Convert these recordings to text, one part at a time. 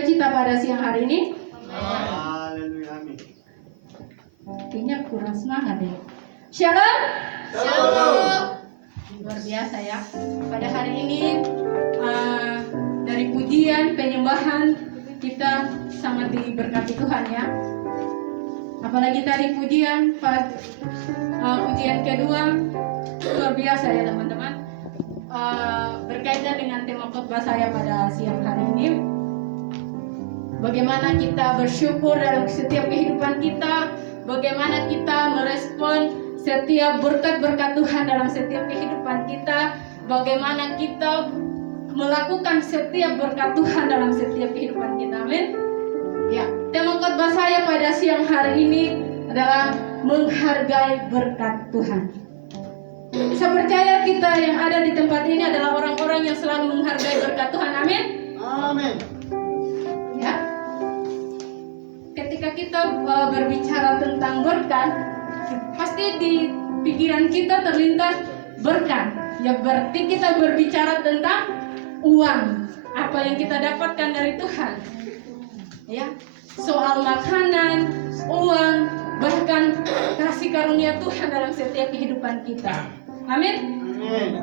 sukacita pada siang hari ini? Haleluya, amin. Kayaknya kurang semangat ya. Shalom. Shalom. Luar biasa ya. Pada hari ini dari pujian penyembahan kita sangat diberkati Tuhan ya. Apalagi tadi pujian kedua luar biasa ya teman-teman. Berkaitan dengan tema khotbah saya pada siang hari ini, bagaimana kita bersyukur dalam setiap kehidupan kita, bagaimana kita merespon setiap berkat-berkat Tuhan dalam setiap kehidupan kita, bagaimana kita melakukan setiap berkat Tuhan dalam setiap kehidupan kita. Amin. Ya, tema khotbah saya pada siang hari ini adalah menghargai berkat Tuhan. Saya percaya kita yang ada di tempat ini adalah orang-orang yang selalu menghargai berkat Tuhan. Amin. Amin. Ya. Ketika kita berbicara tentang berkat, pasti di pikiran kita terlintas berkat. Ya berarti kita berbicara tentang uang, apa yang kita dapatkan dari Tuhan. Ya, soal makanan, uang, bahkan kasih karunia Tuhan dalam setiap kehidupan kita. Amin. Amin.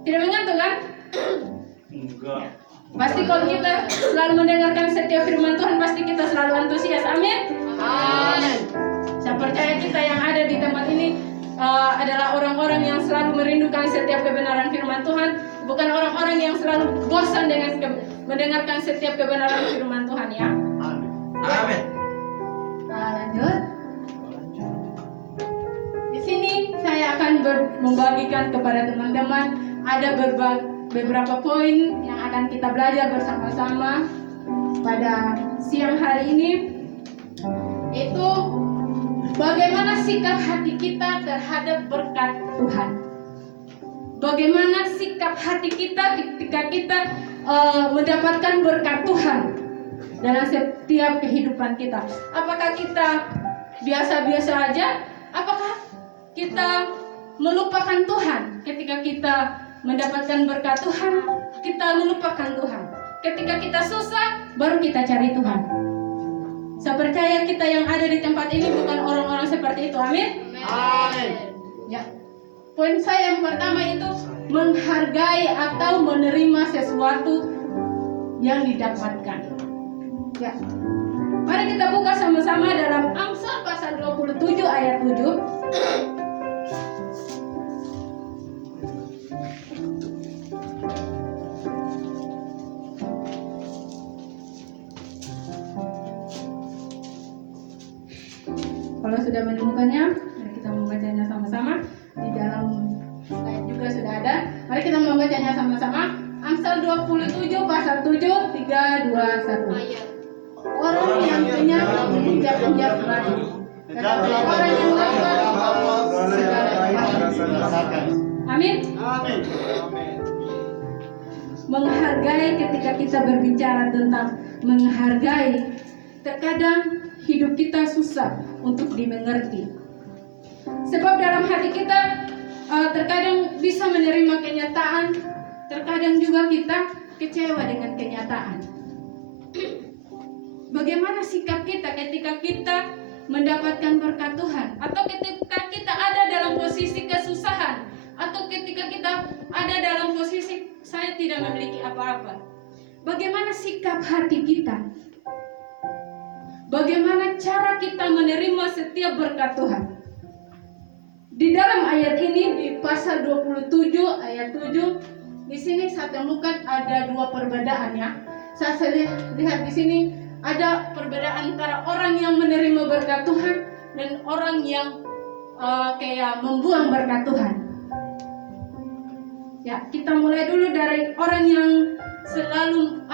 Tidak mengantuk kan? Enggak. Pasti kalau kita selalu mendengarkan setiap firman Tuhan, pasti kita selalu antusias. Amin. Amin. Saya percaya kita yang ada di tempat ini adalah orang-orang yang selalu merindukan setiap kebenaran firman Tuhan, bukan orang-orang yang selalu bosan dengan mendengarkan setiap kebenaran firman Tuhan ya. Amin. Amin. Lanjut. Di sini saya akan membagikan kepada teman-teman ada beberapa poin yang akan kita belajar bersama-sama pada siang hari ini, yaitu bagaimana sikap hati kita terhadap berkat Tuhan. Bagaimana sikap hati kita ketika kita mendapatkan berkat Tuhan dalam setiap kehidupan kita. Apakah kita biasa-biasa aja? Apakah kita melupakan Tuhan ketika kita mendapatkan berkat Tuhan? Kita melupakan Tuhan. Ketika kita susah, baru kita cari Tuhan. Saya percaya kita yang ada di tempat ini bukan orang-orang seperti itu. Amin. Amin. Ya. Poin saya yang pertama itu menghargai atau menerima sesuatu yang didapatkan. Ya. Mari kita buka sama-sama dalam Amsal pasal 27 ayat 7. Kalau sudah menemukannya, mari kita membacanya sama-sama. Di dalam slide juga sudah ada. Mari kita membacanya sama-sama. Amsal 27 pasal 7, 3, 2, 1. Orang yang kenyang menginjak-injak batu, tetapi orang yang lapar segala Rasakan. Amin. Amin. Menghargai, ketika kita berbicara tentang menghargai, terkadang hidup kita susah untuk dimengerti. Sebab dalam hati kita terkadang bisa menerima kenyataan, terkadang juga kita kecewa dengan kenyataan. Bagaimana sikap kita ketika kita mendapatkan berkat Tuhan, atau ketika kita ada dalam posisi kesusahan, atau ketika kita ada dalam posisi saya tidak memiliki apa-apa? Bagaimana sikap hati kita? Bagaimana cara kita menerima setiap berkat Tuhan? Di dalam ayat ini, di pasal 27 ayat 7, di sini saya temukan ada dua perbedaan ya. Saya lihat di sini ada perbedaan antara orang yang menerima berkat Tuhan dan orang yang kayak membuang berkat Tuhan. Ya, kita mulai dulu dari orang yang selalu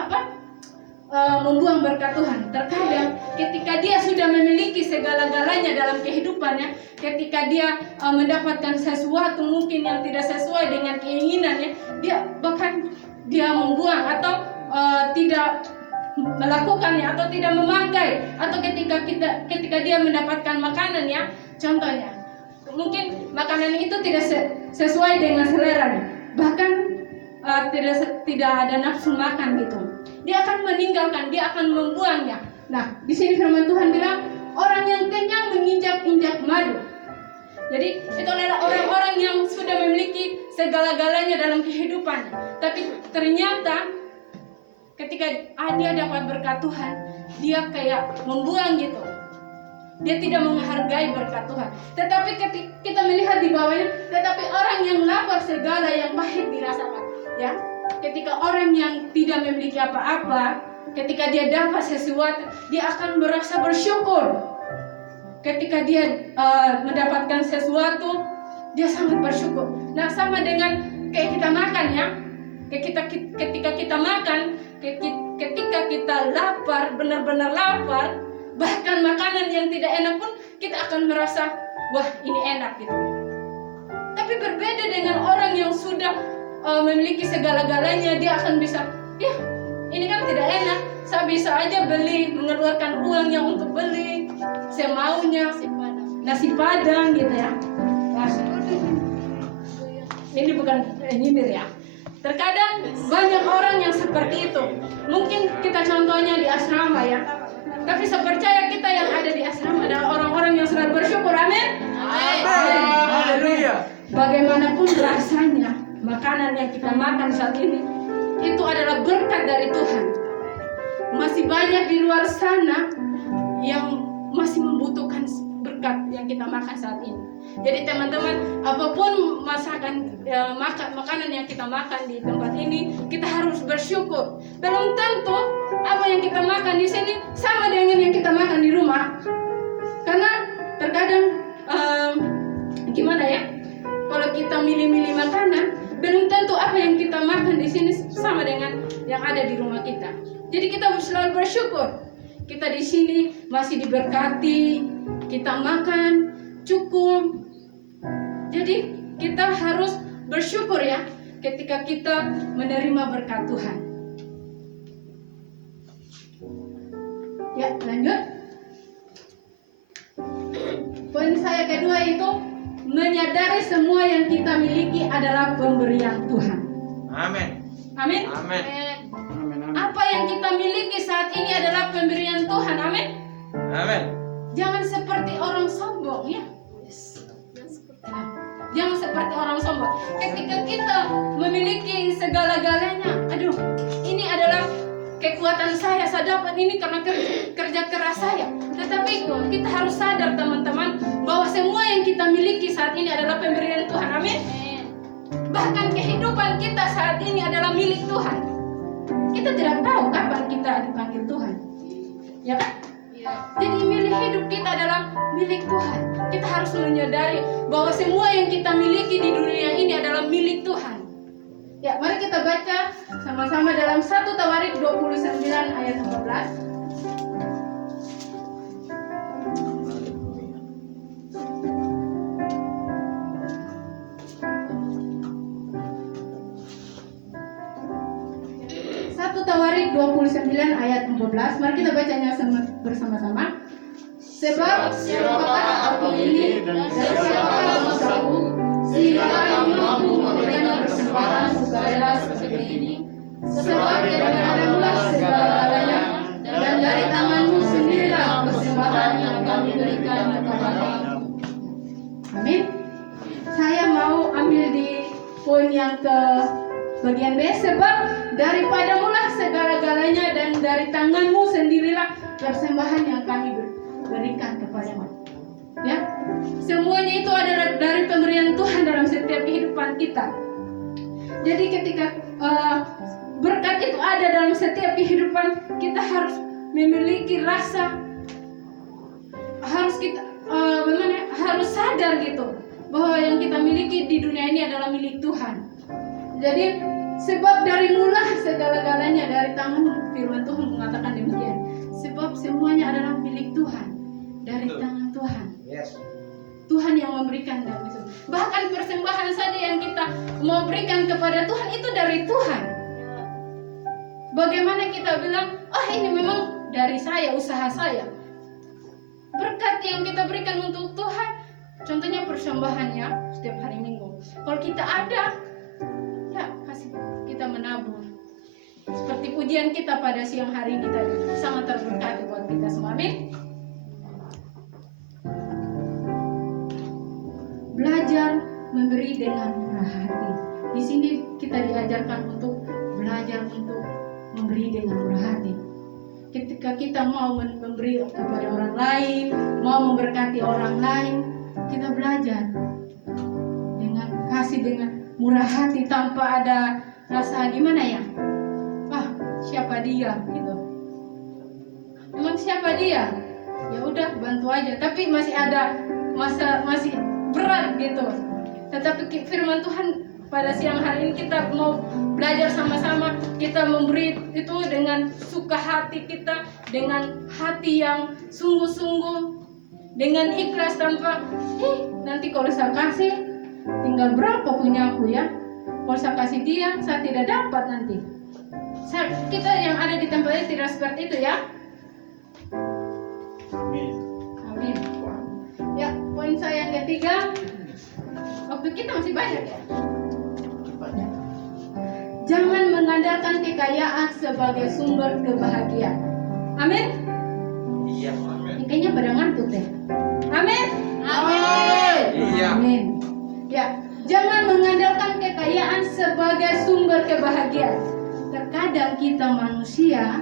membuang berkat Tuhan. Terkadang ketika dia sudah memiliki segala-galanya dalam kehidupannya, ketika dia mendapatkan sesuatu mungkin yang tidak sesuai dengan keinginannya, dia membuang atau tidak melakukannya atau tidak memakai, atau ketika dia mendapatkan makanan ya, contohnya mungkin makanan itu tidak sesuai dengan selera, bahkan tidak ada nafsu makan gitu. dia akan meninggalkan, dia akan membuangnya. Nah, di sini firman Tuhan bilang, orang yang kenyang menginjak-injak madu. Jadi itu adalah orang-orang yang sudah memiliki segala-galanya dalam kehidupan. Tapi ternyata ketika dia dapat berkat Tuhan, dia kayak membuang gitu. Dia tidak menghargai berkat Tuhan. Tetapi ketika kita melihat di bawahnya, tetapi orang yang lapar segala yang pahit dirasakan. Ya, ketika orang yang tidak memiliki apa-apa, ketika dia dapat sesuatu, dia akan merasa bersyukur. Ketika dia mendapatkan sesuatu, dia sangat bersyukur. Nah, sama dengan kayak kita makan ya. Ketika kita makan, ketika kita lapar, benar-benar lapar, bahkan makanan yang tidak enak pun kita akan merasa, wah ini enak gitu. Tapi berbeda dengan orang yang sudah memiliki segala-galanya, dia akan bisa, ya ini kan tidak enak, saya bisa aja beli, mengeluarkan uang yang untuk beli semaunya, nasi padang gitu ya. Nah, ini bukan nyindir ya. Terkadang banyak orang yang seperti itu. Mungkin kita contohnya di asrama ya. Tapi saya percaya kita yang ada di asrama adalah orang-orang yang selalu bersyukur. Amin. Haleluya. Bagaimanapun rasanya, makanan yang kita makan saat ini itu adalah berkat dari Tuhan. Masih banyak di luar sana yang masih membutuhkan berkat yang kita makan saat ini. Jadi teman-teman, apapun makanan yang kita makan di tempat ini, kita harus bersyukur. Belum tentu apa yang kita makan di sini sama dengan yang kita makan di rumah. Karena terkadang gimana ya? Kalau kita milih-milih makanan, belum tentu apa yang kita makan di sini sama dengan yang ada di rumah kita. Jadi kita harus selalu bersyukur. Kita di sini masih diberkati, kita makan cukup. Jadi kita harus bersyukur ya ketika kita menerima berkat Tuhan. Ya, lanjut. Poin saya kedua itu menyadari semua yang kita miliki adalah pemberian Tuhan. Amin. Amin. Amin. Apa yang kita miliki saat ini adalah pemberian Tuhan. Amin. Amin. Jangan seperti orang sombong ya. Jangan seperti orang sombong. Ketika kita memiliki segala-galanya, aduh, ini adalah kekuatan saya dapat ini karena kerja keras saya. Tetapi kita harus sadar teman-teman bahwa semua yang kita miliki saat ini adalah pemberian Tuhan. Amin. Bahkan kehidupan kita saat ini adalah milik Tuhan. Kita tidak tahu kapan kita dipanggil Tuhan. Ya kan? Jadi milik hidup kita adalah milik Tuhan. Kita harus menyadari bahwa semua yang kita miliki di dunia ini adalah milik Tuhan. Ya, mari kita baca sama-sama dalam 1 Tawarik 29 ayat 14. Tawarik 29 ayat 14. Mari kita bacanya bersama-sama. Sebab siapakah aku ini dan siapakah musuhku, sehingga kamu mampu memberikan persembahan sukarela seperti ini. Sebab daripadamulah segala-galanya, dan dari tanganmu sendirilah persembahan yang kami berikan kepadamu. Amin. Saya mau ambil di poin yang ke bagian B. Sebab daripadamulah segala-galanya, dan dari tanganmu sendirilah persembahan yang kami berikan kepadamu. Ya, semuanya itu adalah dari pemberian Tuhan dalam setiap kehidupan kita. Jadi ketika berkat itu ada dalam setiap kehidupan, kita harus memiliki rasa, harus sadar gitu bahwa yang kita miliki di dunia ini adalah milik Tuhan. Jadi sebab dari mula segala-galanya dari tangan, firman Tuhan mengatakan demikian. Sebab semuanya adalah milik Tuhan, dari tangan Tuhan. Yes. Tuhan yang memberikan dan itu. Bahkan persembahan saja yang kita mau berikan kepada Tuhan itu dari Tuhan. Bagaimana kita bilang, oh ini memang dari saya, usaha saya. Berkat yang kita berikan untuk Tuhan, contohnya persembahannya setiap hari Minggu. Kalau kita ada, ya kasih, kita menabur. Seperti pujian kita pada siang hari ini tadi, sangat terberkati buat kita semua. Amin. Belajar memberi dengan murah hati. Di sini kita diajarkan untuk belajar untuk memberi dengan murah hati. Ketika kita mau memberi kepada orang lain, mau memberkati orang lain, kita belajar dengan kasih dengan murah hati tanpa ada rasa gimana ya? Siapa dia gitu. Emang siapa dia? Ya udah bantu aja, tapi masih ada masih berat gitu. Tetapi firman Tuhan pada siang hari ini kita mau belajar sama-sama, kita memberi itu dengan suka hati kita, dengan hati yang sungguh-sungguh, dengan ikhlas tanpa nanti kalau saya kasih tinggal berapa punya aku ya, kalau saya kasih dia saya tidak dapat nanti. Kita yang ada di tempat ini tidak seperti itu ya. Amin. Ya, poin saya yang ketiga, waktu kita masih banyak ya. Jangan mengandalkan kekayaan sebagai sumber kebahagiaan. Amin. Iya, amin. Kayaknya pada ngantuk deh. Amin. Amin. Iya. Amin. Ya, jangan mengandalkan kekayaan sebagai sumber kebahagiaan. Terkadang kita manusia,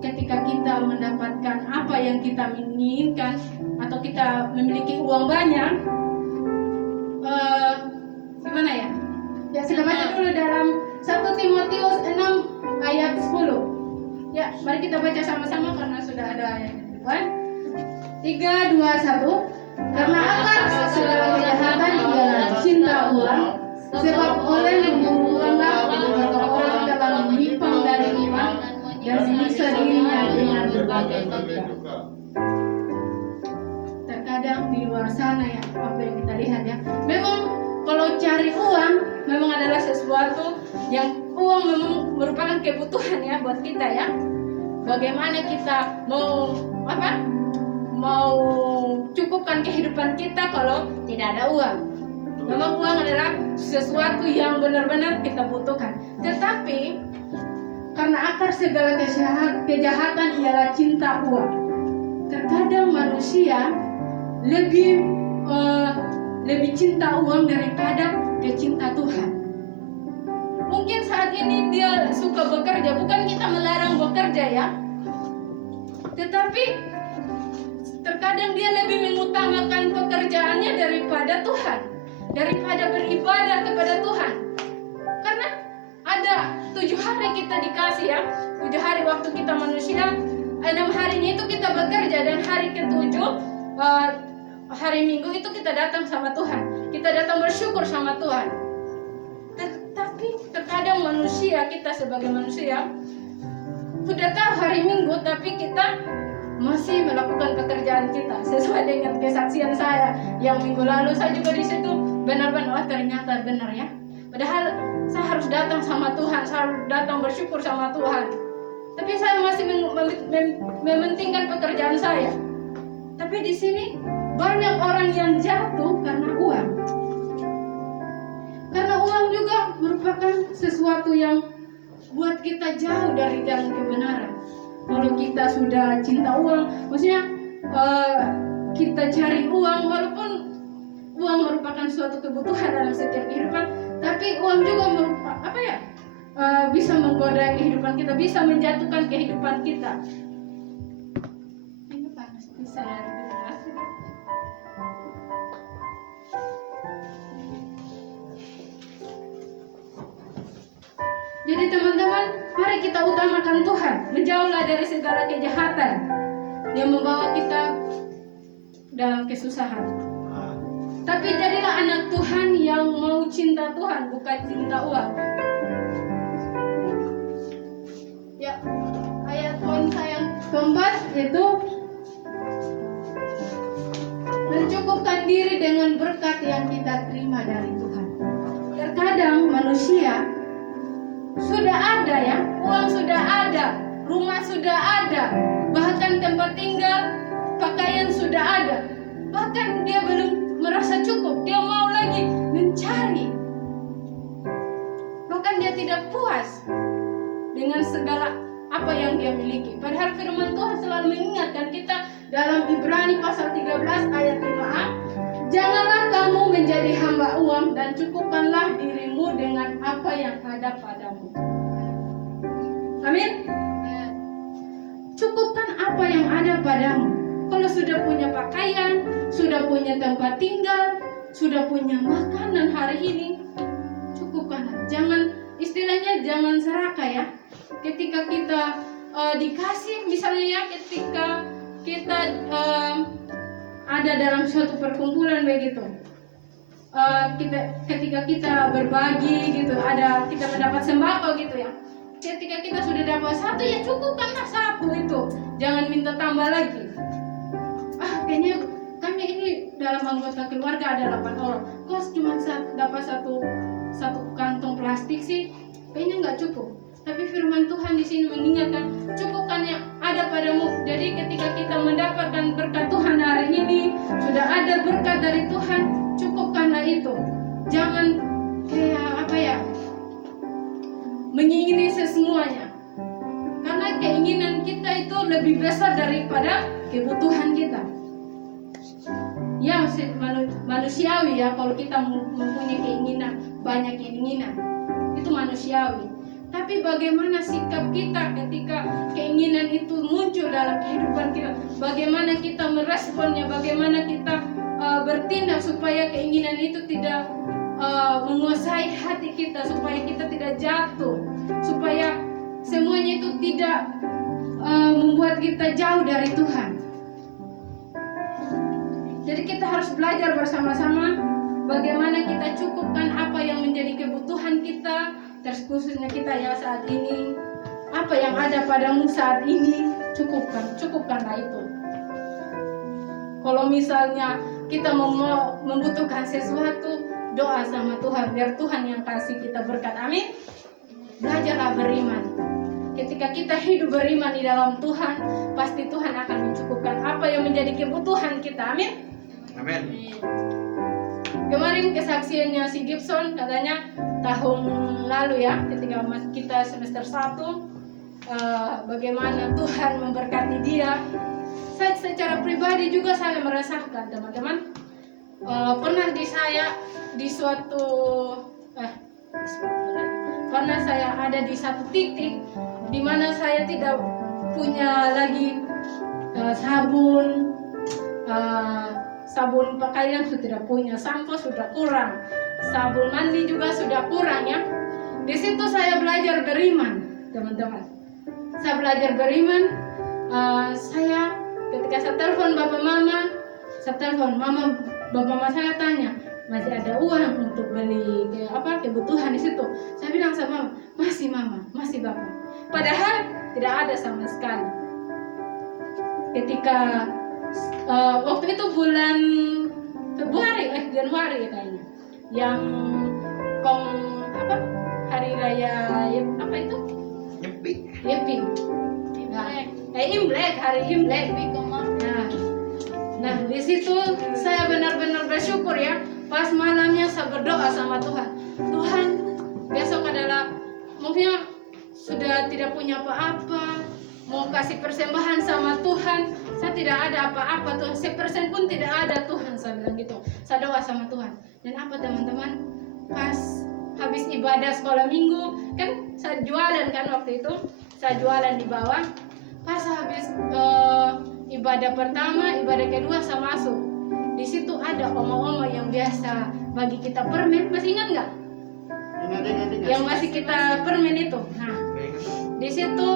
ketika kita mendapatkan apa yang kita inginkan atau kita memiliki uang banyak, gimana ya? Ya, kita baca dulu dalam 1 Timotius 6 ayat 10. Ya, mari kita baca sama-sama karena sudah ada ayat di depan. 3, 2, 1. Karena akar segala kejahatan ialah cinta uang, sebab oleh memburu uanglah beberapa orang telah menyimpang dari iman dan menyiksa dirinya dengan berbagai dosa. Terkadang di luar sana ya, apa yang kita lihat ya, memang kalau cari uang memang adalah sesuatu yang uang memang merupakan kebutuhan ya buat kita ya. Bagaimana kita mau cukupkan kehidupan kita kalau tidak ada uang. Memang uang adalah sesuatu yang benar-benar kita butuhkan. Tetapi karena akar segala kejahatan ialah cinta uang. Terkadang manusia lebih cinta uang daripada dia cinta Tuhan. Mungkin saat ini dia suka bekerja, bukan kita melarang bekerja ya. Tetapi terkadang dia lebih mengutamakan pekerjaannya daripada Tuhan, daripada beribadah kepada Tuhan. Karena ada 7 hari kita dikasih ya, 7 hari waktu kita manusia, 6 harinya itu kita bekerja, dan hari ke-7 hari Minggu itu kita datang sama Tuhan, kita datang bersyukur sama Tuhan. Tapi terkadang manusia, kita sebagai manusia sudah tahu hari Minggu, tapi kita masih melakukan pekerjaan kita sesuai dengan kesaksian saya yang minggu lalu. Saya juga di situ benar-benar ternyata benar ya. Padahal saya harus datang sama Tuhan, saya harus datang bersyukur sama Tuhan. Tapi saya masih mementingkan pekerjaan saya. Tapi di sini banyak orang yang jatuh karena uang. Karena uang juga merupakan sesuatu yang buat kita jauh dari jalan kebenaran. Kalau kita sudah cinta uang, maksudnya kita cari uang, walaupun uang merupakan suatu kebutuhan dalam setiap kehidupan, tapi uang juga bisa menggoda kehidupan kita, bisa menjatuhkan kehidupan kita. Ini panas, bisa ya. Jadi teman-teman, mari kita utamakan Tuhan, menjauhlah dari segala kejahatan yang membawa kita dalam kesusahan. Tapi jadilah anak Tuhan yang mau cinta Tuhan, bukan cinta uang. Ya, ayat poin saya yang keempat itu mencukupkan diri dengan berkat yang kita terima dari Tuhan. Terkadang manusia sudah ada ya, uang sudah ada, rumah sudah ada, bahkan tempat tinggal, pakaian sudah ada, bahkan dia belum merasa cukup, dia mau lagi mencari, bahkan dia tidak puas. dengan segala apa yang dia miliki. Padahal firman Tuhan selalu mengingatkan kita dalam Ibrani pasal 13 ayat 5a, janganlah kamu menjadi hamba uang dan cukupkanlah dirimu dengan apa yang ada padamu. Amin. Cukupkan apa yang ada padamu. Kalau sudah punya pakaian, sudah punya tempat tinggal, sudah punya makanan hari ini, cukupkanlah. Jangan, istilahnya jangan serakah ya. Ketika kita dikasih, misalnya ya, ketika kita ada dalam suatu perkumpulan begitu, ketika kita berbagi gitu, kita mendapat sembako gitu ya. Ketika kita sudah dapat satu, ya cukupkanlah satu itu, jangan minta tambah lagi. Kayaknya kami ini dalam anggota keluarga ada 8 orang, kok cuma dapat satu kantong plastik sih, kayaknya nggak cukup. Tapi firman Tuhan di sini mengingatkan, cukupkan yang ada padamu. Jadi ketika kita mendapatkan berkat Tuhan hari ini, sudah ada berkat dari Tuhan, cukupkanlah itu. Jangan kayak mengingini semuanya. Karena keinginan kita itu lebih besar daripada kebutuhan kita. Ya, manusiawi ya, kalau kita mempunyai keinginan, banyak keinginan, itu manusiawi. Tapi bagaimana sikap kita ketika keinginan itu muncul dalam kehidupan kita? Bagaimana kita meresponnya? Bagaimana kita bertindak supaya keinginan itu tidak menguasai hati kita, supaya kita tidak jatuh, supaya semuanya itu tidak membuat kita jauh dari Tuhan. Jadi kita harus belajar bersama-sama bagaimana kita cukupkan apa yang menjadi kebutuhan kita, khususnya kita ya saat ini. Apa yang ada padamu saat ini, cukupkanlah itu. Kalau misalnya kita membutuhkan sesuatu, doa sama Tuhan biar Tuhan yang kasih kita berkat. Amin. Belajarlah beriman. Ketika kita hidup beriman di dalam Tuhan, pasti Tuhan akan mencukupkan apa yang menjadi kebutuhan kita. Amin. Amin. Kemarin kesaksiannya si Gibson, katanya tahun lalu ya, ketika kita semester 1, bagaimana Tuhan memberkati dia. Saya secara pribadi juga saya merasakan, teman-teman. Pernah saya ada di satu titik di mana saya tidak punya lagi sabun pakaian, sudah tidak punya, sampo sudah kurang, sabun mandi juga sudah kurang ya. Di situ saya belajar beriman, teman-teman. Saya belajar beriman. Saya ketika saya telepon bapak mama, bapak mama saya tanya, masih ada uang untuk beli kebutuhan di situ. Saya bilang sama mama, masih mama, masih bapak. Padahal tidak ada sama sekali. Ketika waktu itu bulan Januari ya kayaknya, yang hari raya apa itu? Nyepi. Hari Imlek. Nah, di situ saya benar-benar bersyukur ya. Pas malamnya saya berdoa sama Tuhan. Tuhan, besok adalah mungkin sudah tidak punya apa-apa, mau kasih persembahan sama Tuhan. Saya tidak ada apa-apa Tuhan, 1% pun tidak ada Tuhan, saya bilang gitu. Saya doa sama Tuhan. Dan apa teman-teman? Pas habis ibadah sekolah minggu, kan saya jualan kan waktu itu. Saya jualan di bawah. Pas habis ibadah pertama, ibadah kedua saya masuk. Di situ ada oma-oma yang biasa bagi kita permen, masih ingat nggak? Yang masih kita permen itu. Nah, di situ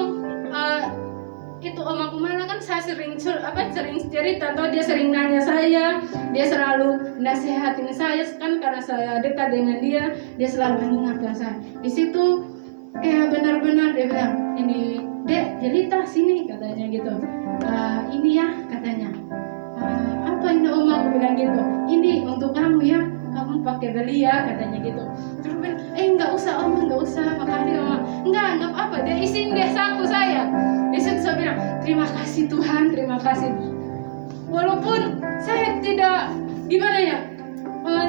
itu Oma Kumala kan saya sering cerita, atau dia sering nanya saya, dia selalu nasihatin saya kan karena saya dekat dengan dia selalu mengingatkan saya. Di situ kayak benar-benar dia bilang, ini Dek, Jelita sini katanya gitu. Ini ya katanya. Apa ini Oma, aku bilang gitu. Ini untuk kamu ya, kamu pakai beli ya katanya gitu. Terus bilang, enggak usah Oma, enggak usah, makasih Oma. Enggak apa-apa, dia isiin deh saku saya. Di situ saya bilang, terima kasih Tuhan, terima kasih. Walaupun saya tidak gimana ya,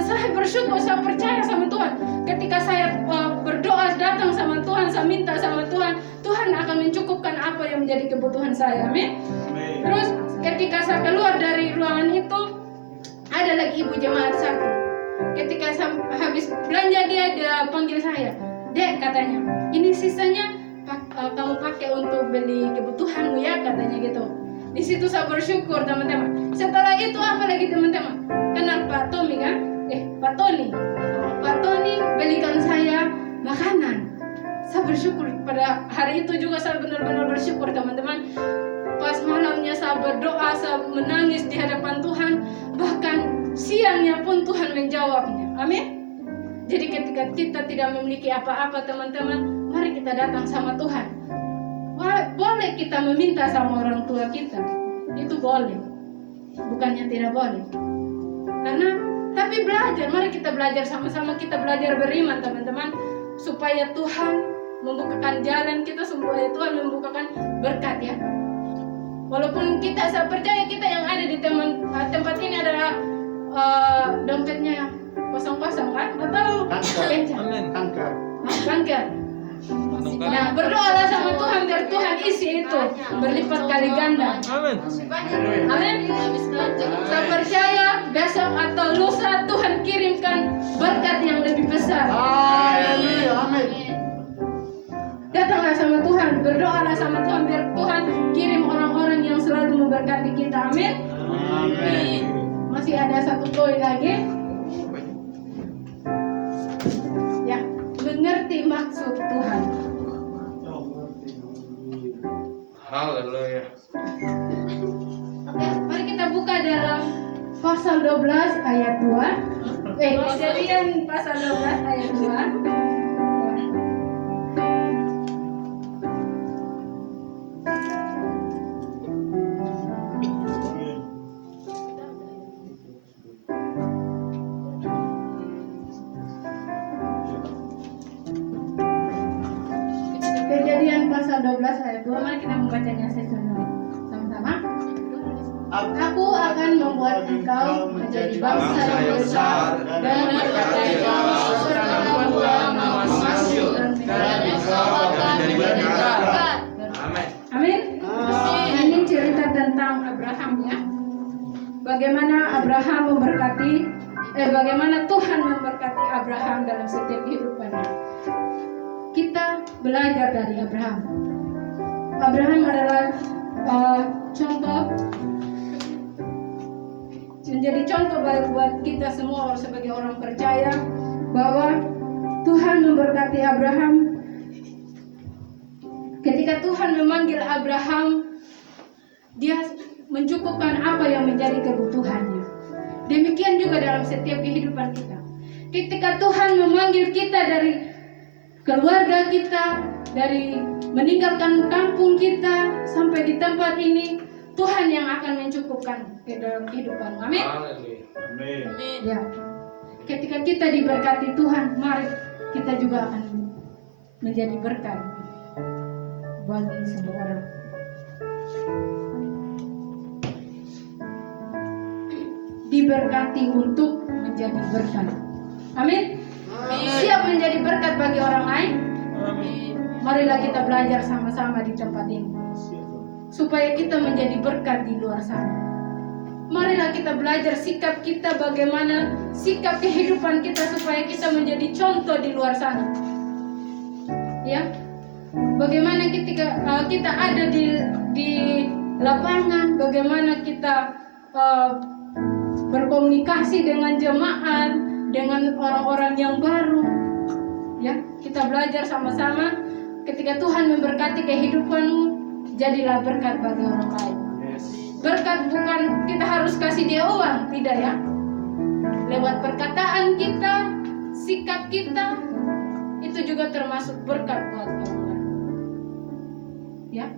saya bersyukur, saya percaya sama Tuhan. Ketika saya berdoa datang sama Tuhan, saya minta sama Tuhan, Tuhan Tuhan akan mencukupkan apa yang menjadi kebutuhan saya. Amin. Terus ketika saya keluar dari ruangan itu, ada lagi ibu jemaat satu. Ketika saya habis belanja, dia panggil saya, "Dek," katanya, "ini sisanya kamu pakai untuk beli kebutuhanmu ya," katanya gitu. Di situ saya bersyukur, teman-teman. Setelah itu apa lagi, teman-teman? Kenal Pak Tommy kan? Pak Tony. Pak Tony belikan saya makanan. Saya bersyukur pada hari itu juga, saya benar-benar bersyukur, teman-teman. Pas malamnya saya berdoa, saya menangis di hadapan Tuhan. Bahkan siangnya pun Tuhan menjawabnya. Amin. Jadi ketika kita tidak memiliki apa-apa, teman-teman, mari kita datang sama Tuhan. Boleh kita meminta sama orang tua kita, itu boleh, bukannya tidak boleh. Tapi belajar, mari kita belajar sama-sama, kita belajar beriman, teman-teman, supaya Tuhan membukakan jalan kita, supaya Tuhan membukakan berkat ya. Walaupun saya percaya kita yang ada di tempat ini adalah dompetnya kosong-kosong kan, atau kanker. Nah, berdoalah sama Tuhan biar Tuhan isi itu berlipat kali ganda. Amin. Saya percaya besok atau lusa Tuhan kirimkan berkat yang lebih besar. Amin. Datanglah sama Tuhan, berdoalah sama Tuhan biar Tuhan kirim orang-orang yang selalu memberkati kita. Amin. Masih ada satu poin lagi. Ya, mengerti maksud Tuhan. Haleluya. Oke, mari kita buka dalam pasal 12 ayat 2. Kejadian pasal 12 ayat 2. Kejadian pasal 12 ayat 2. Mari kita membacanya sama-sama. Aku akan membuat engkau menjadi bangsa yang besar dan berkati engkau serta membuat namamu masyhur dan engkau akan menjadi berkat. Amin. Ini cerita tentang Abraham ya. Bagaimana bagaimana Tuhan memberkati Abraham dalam setiap kehidupannya. Kita belajar dari Abraham. Abraham adalah menjadi contoh buat kita semua sebagai orang percaya bahwa Tuhan memberkati Abraham. Ketika Tuhan memanggil Abraham, Dia mencukupkan apa yang menjadi kebutuhannya. Demikian juga dalam setiap kehidupan kita. Ketika Tuhan memanggil kita dari keluarga kita, dari meninggalkan kampung kita sampai di tempat ini, Tuhan yang akan mencukupkan ke dalam kehidupan. Amin. Ya. Ketika kita diberkati Tuhan, mari kita juga akan menjadi berkat bagi semua orang. Diberkati untuk menjadi berkat. Amin. Siap menjadi berkat bagi orang lain. Marilah kita belajar sama-sama di tempat ini, supaya kita menjadi berkat di luar sana. Marilah kita belajar sikap kita, bagaimana sikap kehidupan kita supaya kita menjadi contoh di luar sana. Ya, bagaimana ketika kita ada di lapangan, bagaimana kita berkomunikasi dengan jemaat, dengan orang-orang yang baru. Ya, kita belajar sama-sama. Ketika Tuhan memberkati kehidupanmu, jadilah berkat bagi orang lain. Berkat bukan kita harus kasih dia uang, tidak ya. Lewat perkataan kita, sikap kita, itu juga termasuk berkat buat orang lain. Ya,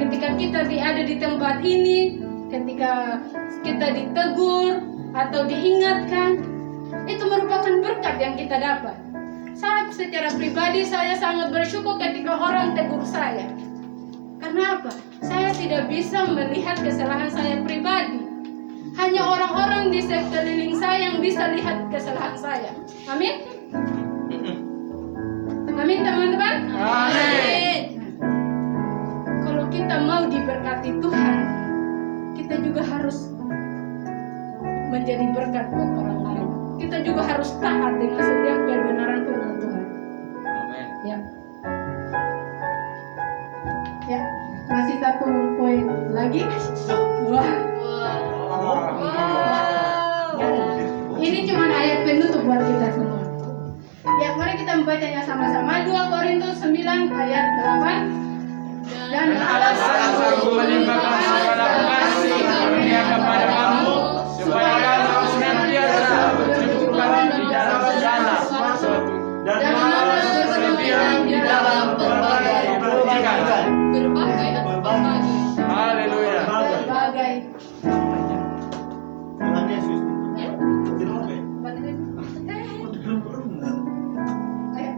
ketika kita ada di tempat ini, ketika kita ditegur atau diingatkan, itu merupakan berkat yang kita dapat. Saya secara pribadi saya sangat bersyukur ketika orang tegur saya. Karena apa? Saya tidak bisa melihat kesalahan saya pribadi. Hanya orang-orang di sekeliling saya yang bisa lihat kesalahan saya. Amin. Amin teman-teman. Amin. kita mau diberkati Tuhan, kita juga harus menjadi berkat buat orang lain. Kita juga harus taat dengan setiap kebenaran firman Tuhan. Amin. Ya. Ya, masih satu poin lagi. Wah. Ini cuma ayat penutup buat kita semua. Ya, mari kita membacanya sama-sama. 2 Korintus 9 ayat 8. Dan Allah Sanggup melimpahkan segala kasih karunia kepada kamu, supaya kamu senantiasa bercukupkan di dalam segala sesuatu dan malas berlebihan di dalam berbagai kebaikan. Haleluya. berbagai. Tuhan Yesus. Ayo.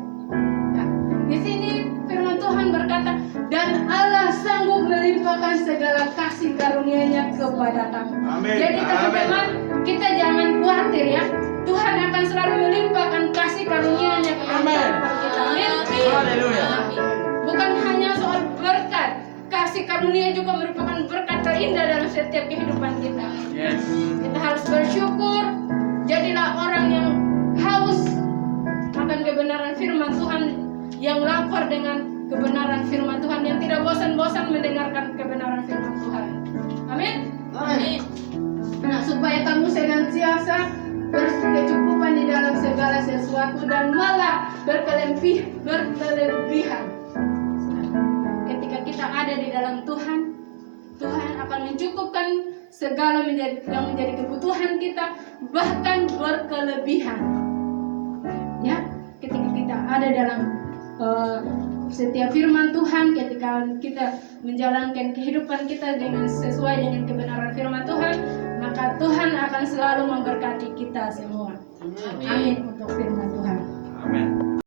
Nah, di sini firman Tuhan berkata, dan Allah sanggup melimpahkan segala kasih karunia-Nya kepada kamu. Amin. Jadi teman-teman, kita jangan khawatir ya. Tuhan akan selalu melimpahkan kasih karunia-Nya kepada Amin. kita. Amin. Haleluya. Bukan hanya soal berkat, kasih karunia juga merupakan berkat terindah dalam setiap kehidupan kita. Yes. Kita harus bersyukur. Jadilah orang yang haus akan kebenaran firman Tuhan, yang lapar dengan kebenaran firman Tuhan, yang tidak bosan-bosan mendengarkan kebenaran firman Tuhan. Amin. Amin. Nah, supaya kamu senantiasa berkecukupan di dalam segala sesuatu dan malah berkelebihan. Ketika kita ada di dalam Tuhan, Tuhan akan mencukupkan segala yang menjadi kebutuhan kita, bahkan berkelebihan. Ya, ketika kita ada dalam setiap firman Tuhan, ketika kita menjalankan kehidupan kita dengan sesuai dengan kebenaran firman Tuhan, maka Tuhan akan selalu memberkati kita semua. Amin untuk firman Tuhan. Amin.